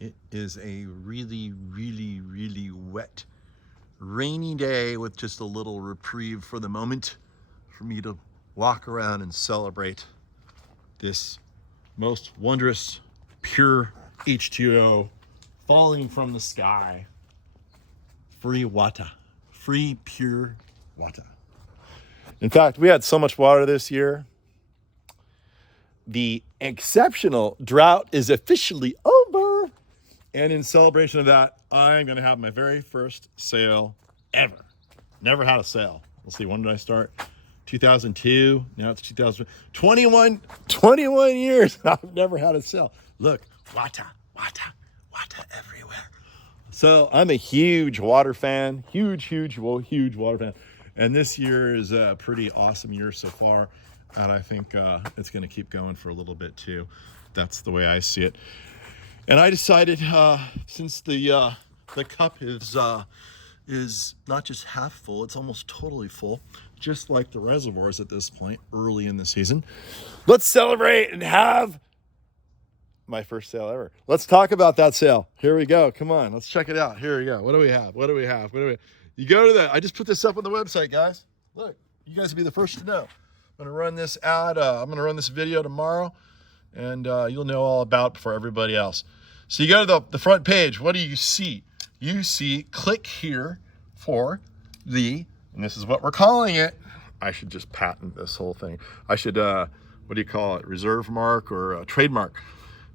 It is a really, really, really wet, rainy day with just a little reprieve for the moment for me to walk around and celebrate this most wondrous, pure H2O falling from the sky. Free water, free, pure water. In fact, we had so much water this year. The exceptional drought is officially over. And in celebration of that, I'm going to have my very first sail ever. Never had a sail. Let's see, when did I start? 2002. Now it's 2021. 21 years. I've never had a sail. Look, water, water, water everywhere. So I'm a huge water fan. Huge water fan. And this year is a pretty awesome year so far. And I think it's going to keep going for a little bit too. That's the way I see it. And I decided, since the cup is not just half full, it's almost totally full, just like the reservoirs at this point, early in the season. Let's celebrate and have my first sail ever. Let's talk about that sail. Here we go. Come on, let's check it out. Here we go. What do we have? You go to I just put this up on the website, guys. Look, you guys will be the first to know. I'm gonna run this ad. I'm gonna run this video tomorrow, and you'll know all about it before everybody else. So you go to the front page. What do you see? You see, click here for and this is what we're calling it. I should just patent this whole thing. I should, what do you call it? Reserve mark or trademark.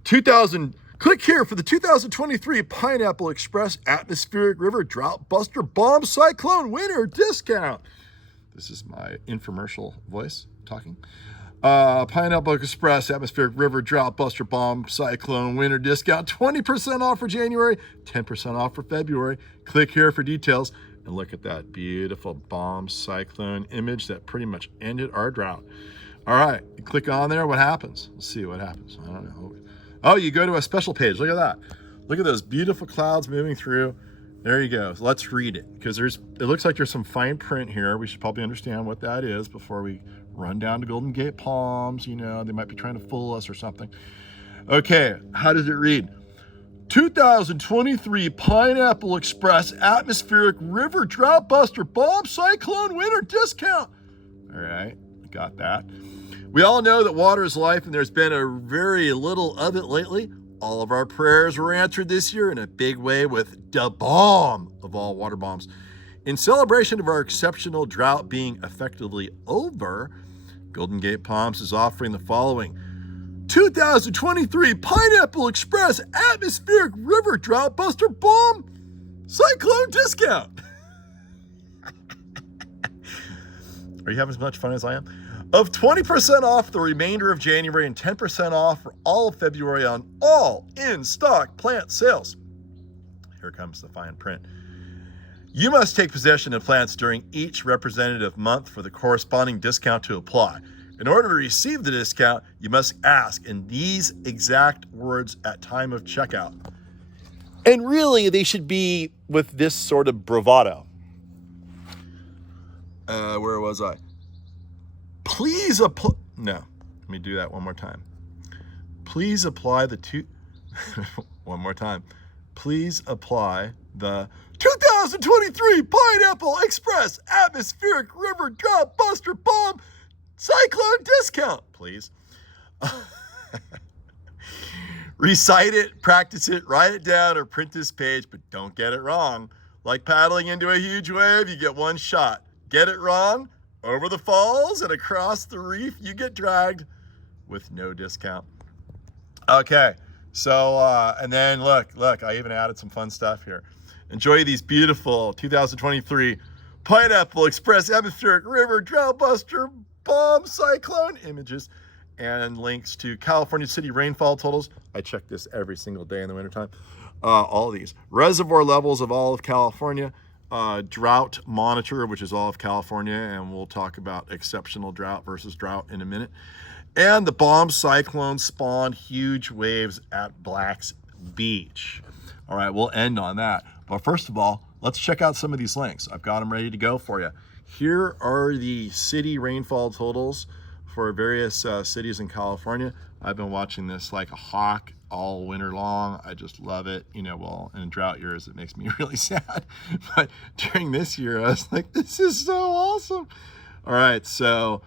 Click here for the 2023 Pineapple Express Atmospheric River Drought Buster Bomb Cyclone Winter Discount. This is my infomercial voice talking. Pineapple Express Atmospheric River Drought Buster Bomb Cyclone Winter Discount. 20% off for January, 10% off for February. Click here for details. And look at that beautiful bomb cyclone image that pretty much ended our drought. All right, you click on there. What happens? Let's see what happens. I don't know. Oh, you go to a special page. Look at that. Look at those beautiful clouds moving through. There you go. So let's read it, because it looks like there's some fine print here. We should probably understand what that is before we run down to Golden Gate Palms. You know, they might be trying to fool us or something. Okay, how does it read? 2023 Pineapple Express Atmospheric River Drought Buster Bomb Cyclone Winter Discount. All right, got that. We all know that water is life, and there's been a very little of it lately. All of our prayers were answered this year in a big way with the bomb of all water bombs. In celebration of our exceptional drought being effectively over, Golden Gate Palms is offering the following: 2023 Pineapple Express Atmospheric River Drought Buster Bomb Cyclone Discount. Are you having as much fun as I am? Of 20% off the remainder of January and 10% off for all of February on all in-stock plant sales. Here comes the fine print. You must take possession of plants during each representative month for the corresponding discount to apply. In order to receive the discount, you must ask in these exact words at time of checkout. And really, they should be with this sort of bravado. Where was I? Please apply. No, let me do that one more time. Please apply one more time. Please apply the 2023 Pineapple Express Atmospheric River Drought Buster Bomb Cyclone Discount, please. Recite it, practice it, write it down, or print this page, but don't get it wrong. Like paddling into a huge wave, you get one shot. Get it wrong, over the falls and across the reef, you get dragged with no discount. Okay, so, and then look, I even added some fun stuff here. Enjoy these beautiful 2023 Pineapple Express Atmospheric River Drought Buster Bomb Cyclone images and links to California City rainfall totals. I check this every single day in the wintertime. All of these. Reservoir levels of all of California. Drought monitor, which is all of California, and we'll talk about exceptional drought versus drought in a minute. And the bomb cyclone spawned huge waves at Black's Beach. All right, we'll end on that. But first of all, let's check out some of these links. I've got them ready to go for you. Here are the city rainfall totals for various cities in California. I've been watching this like a hawk all winter long. I just love it. You know, well, in drought years, it makes me really sad. But during this year, I was like, this is so awesome. All right, so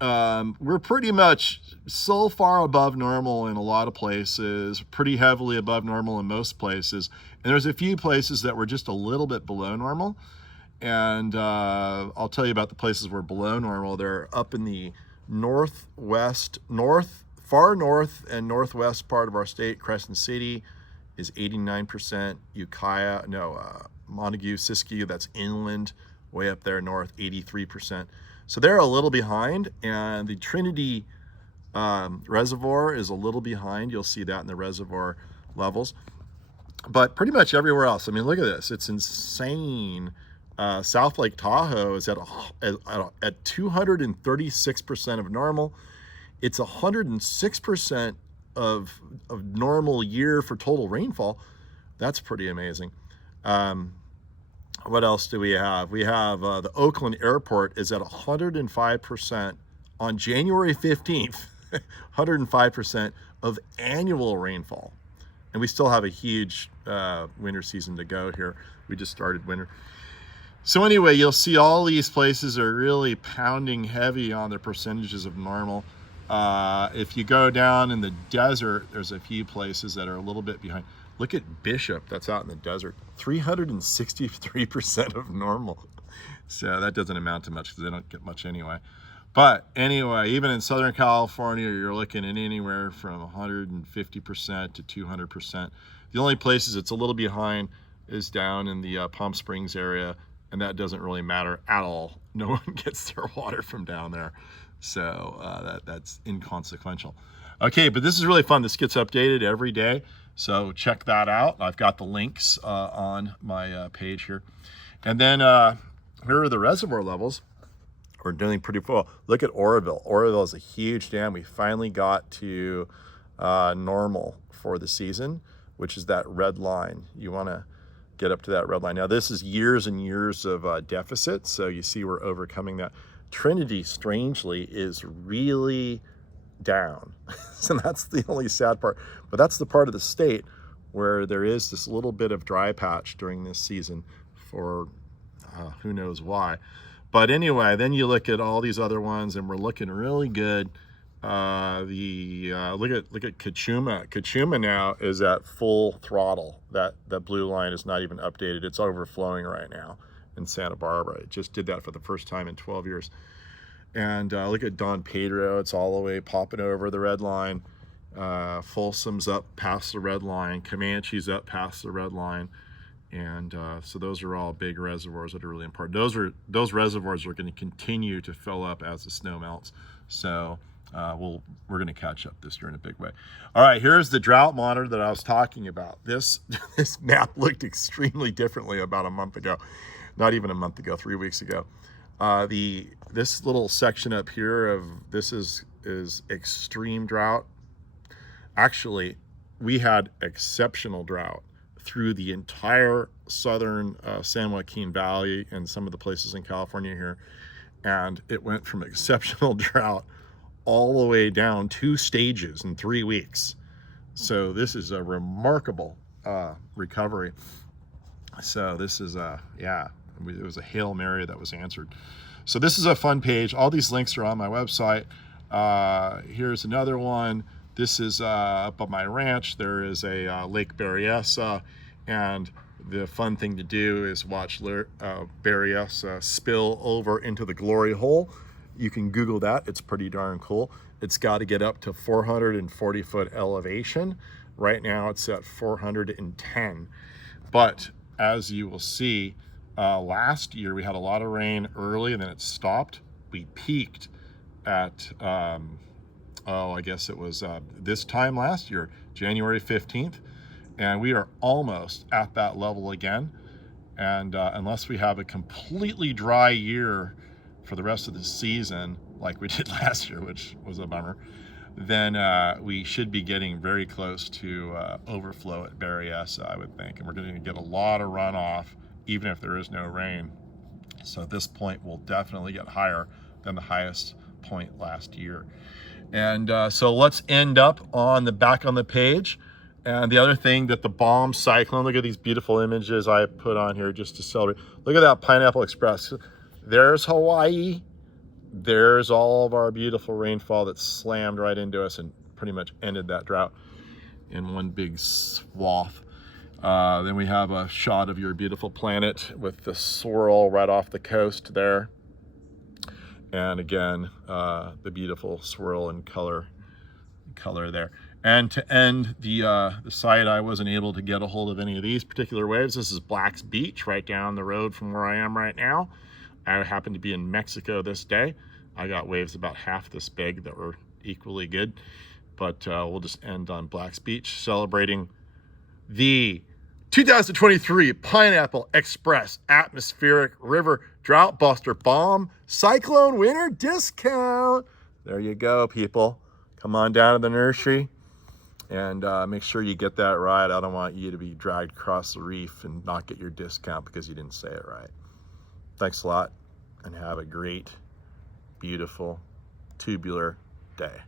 we're pretty much so far above normal in a lot of places, pretty heavily above normal in most places. And there's a few places that were just a little bit below normal. And I'll tell you about the places we're below normal. They're up in the far north and northwest part of our state. Crescent City is 89%. Montague, Siskiyou, that's inland, way up there north, 83%. So they're a little behind, and the Trinity Reservoir is a little behind. You'll see that in the reservoir levels. But pretty much everywhere else, I mean, look at this. It's insane. South Lake Tahoe is at 236% of normal. It's 106% of normal year for total rainfall. That's pretty amazing. What else do we have? We have the Oakland Airport is at 105% on January 15th, 105% of annual rainfall. And we still have a huge winter season to go here. We just started winter. So anyway, you'll see all these places are really pounding heavy on their percentages of normal. If you go down in the desert, there's a few places that are a little bit behind. Look at Bishop, that's out in the desert, 363% of normal. So that doesn't amount to much because they don't get much anyway. But anyway, even in Southern California, you're looking at anywhere from 150% to 200%. The only places it's a little behind is down in the Palm Springs area, and that doesn't really matter at all. No one gets their water from down there. So that's inconsequential. Okay, but this is really fun. This gets updated every day. So check that out. I've got the links on my page here. And then here are the reservoir levels. We're doing pretty well. Look at Oroville. Oroville is a huge dam. We finally got to normal for the season, which is that red line. You want to get up to that red line. Now, this is years and years of deficit. So you see we're overcoming that. Trinity, strangely, is really down. So that's the only sad part. But that's the part of the state where there is this little bit of dry patch during this season for who knows why. But anyway, then you look at all these other ones, and we're looking really good. Look at Kachuma. Kachuma now is at full throttle. That blue line is not even updated. It's overflowing right now in Santa Barbara. It just did that for the first time in 12 years. And look at Don Pedro. It's all the way popping over the red line. Folsom's up past the red line. Comanche's up past the red line. And so those are all big reservoirs that are really important. Those reservoirs are going to continue to fill up as the snow melts. So we're going to catch up this year in a big way. All right, here's the drought monitor that I was talking about. This map looked extremely differently about a month ago. Not even a month ago, 3 weeks ago. This little section up here of this is extreme drought. Actually, we had exceptional drought through the entire southern San Joaquin Valley and some of the places in California here. And it went from exceptional drought all the way down 2 stages in 3 weeks. So this is a remarkable recovery. So this is it was a Hail Mary that was answered. So this is a fun page. All these links are on my website. Here's another one. This is up on my ranch. There is a Lake Berryessa, and the fun thing to do is watch Berryessa spill over into the glory hole. You can Google that. It's pretty darn cool. It's got to get up to 440-foot elevation. Right now it's at 410. But as you will see, last year we had a lot of rain early and then it stopped. We peaked at, I guess it was this time last year, January 15th. And we are almost at that level again. And unless we have a completely dry year for the rest of the season, like we did last year, which was a bummer, then we should be getting very close to overflow at Berryessa, I would think. And we're going to get a lot of runoff, even if there is no rain. So at this point, we'll definitely get higher than the highest point last year. And so let's end up on the back on the page. And the other thing that the bomb cyclone, look at these beautiful images I put on here just to celebrate. Look at that Pineapple Express. There's Hawaii. There's all of our beautiful rainfall that slammed right into us and pretty much ended that drought in one big swath. Then we have a shot of your beautiful planet with the swirl right off the coast there. And again, the beautiful swirl and color there. And to end the site, I wasn't able to get a hold of any of these particular waves. This is Black's Beach, right down the road from where I am right now. I happen to be in Mexico this day. I got waves about half this big that were equally good. But we'll just end on Black's Beach, celebrating the 2023 Pineapple Express Atmospheric River Drought Buster Bomb Cyclone Winter Discount. There you go, people. Come on down to the nursery and make sure you get that right. I don't want you to be dragged across the reef and not get your discount because you didn't say it right. Thanks a lot and have a great, beautiful, tubular day.